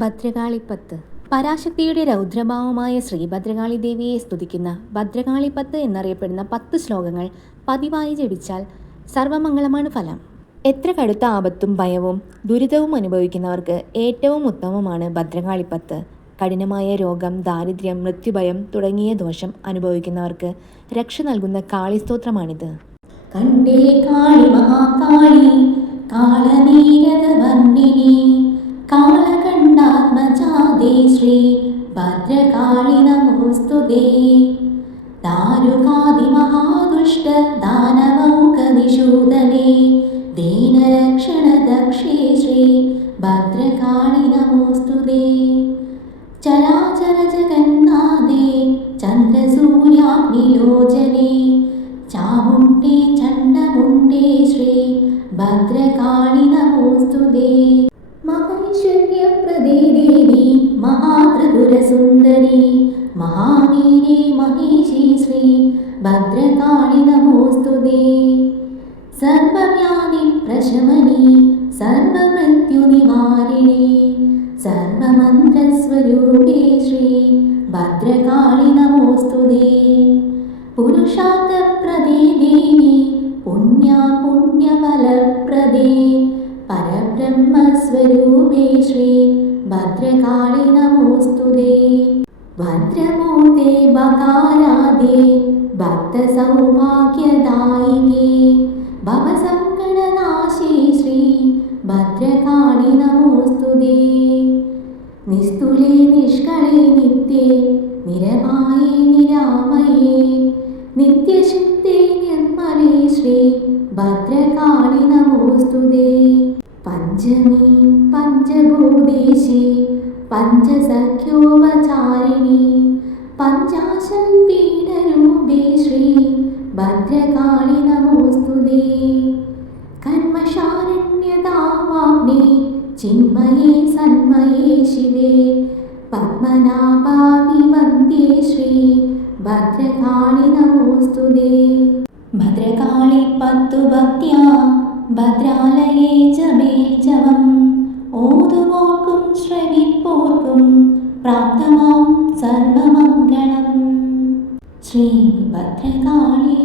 ഭദ്രകാളിപ്പത്ത്. പരാശക്തിയുടെ രൗദ്രഭാവമായ ശ്രീഭദ്രകാളി ദേവിയെ സ്തുതിക്കുന്ന ഭദ്രകാളിപ്പത്ത് എന്നറിയപ്പെടുന്ന 10 ശ്ലോകങ്ങൾ പതിവായി ജപിച്ചാൽ സർവമംഗളമാണ് ഫലം. എത്ര കടുത്ത ആപത്തും ഭയവും ദുരിതവും അനുഭവിക്കുന്നവർക്ക് ഏറ്റവും ഉത്തമമാണ് ഭദ്രകാളിപ്പത്ത്. കഠിനമായ രോഗം, ദാരിദ്ര്യം, മൃത്യുഭയം തുടങ്ങിയ ദോഷം അനുഭവിക്കുന്നവർക്ക് രക്ഷ നൽകുന്ന കാളിസ്തോത്രമാണിത്. കണ്ടേ കാളി മഹാകാളി കാളനീരദവർണ്ണിനി കാളകണ്ഠാത്മജാതേ ശ്രീ ഭദ്രകാളി നമോസ്തുതേ. ദാരുകാദിമഹാദുഷ്ട ദാനവൗകനിഷൂദനേ ദീനരക്ഷണദക്ഷേ ശ്രീ ഭദ്രകാളി നമോസ്തുതേ. ചരാചര ജഗന്നാഥേ ചന്ദ്രസൂര്യാഗ്നിലോചനേ ചാമുണ്ഡേ ചണ്ഡമുണ്ഡേ ശ്രീ ഭദ്രകാളി നമോസ്തുതേ. മഹൈശ്വര്യപ്രദേ ദേവി മഹാത്രിപുരസുന്ദരി മഹാവീരേ മഹേശി ശ്രീ ഭദ്രകാളി നമോസ്തുതേ. സർവവ്യാധി പ്രശമനി സർവമൃത്യുനിവാരിണി സർവമന്ത്രസ്വരൂപേ ശ്രീ ഭദ്രകാളി നമോസ്തുതേ. പുരുഷാർത്ഥപ്രദേ ദേവി പുണ്യഫലപ്രദേ പരബ്രഹ്മസ്വരൂപേ ശ്രീ ഭദ്രകാളി നമോസ്തുതേ. ഭദ്രമൂർത്തേ ബകാരാധേ ഭക്തസൗഭാഗ്യദായികേ ഭവസങ്കടനാശേ ശ്രീ ഭദ്രകാളി നമോസ്തുതേ. നിസ്തുലേ നിഷ്കളേ നിത്യേ നിരമായേ നിരാമയേ നിത്യശുദ്ധേ നിർമ്മലേ ശ്രീ ഭദ്രകാളി നമോസ്തുതേ. പഞ്ചമി പഞ്ചഭൂതേശി പഞ്ചസഖ്യോപചാരിണി പഞ്ചാശൽ പീഠരൂപേ ശ്രീ ഭദ്രകാളി നമോസ്തുതേ. കന്മഷാരണ്യതാവാഗ്നേ ചിന്മയേ സന്മയേ ശിവേ പത്മനാഭാവി വന്ദ്യേ ശ്രീ ഭദ്രകാളി നമോസ്തുതേ. ഭദ്രകാളിപ്പത്തു ഭക്ത്യാ ഭദ്രാലയേ ജപേജപം ഓതുവോർക്കും ശ്രവിപ്പോർക്കും പ്രാപ്തമാം സർവമംഗളം. ശ്രീ ഭദ്രകാളി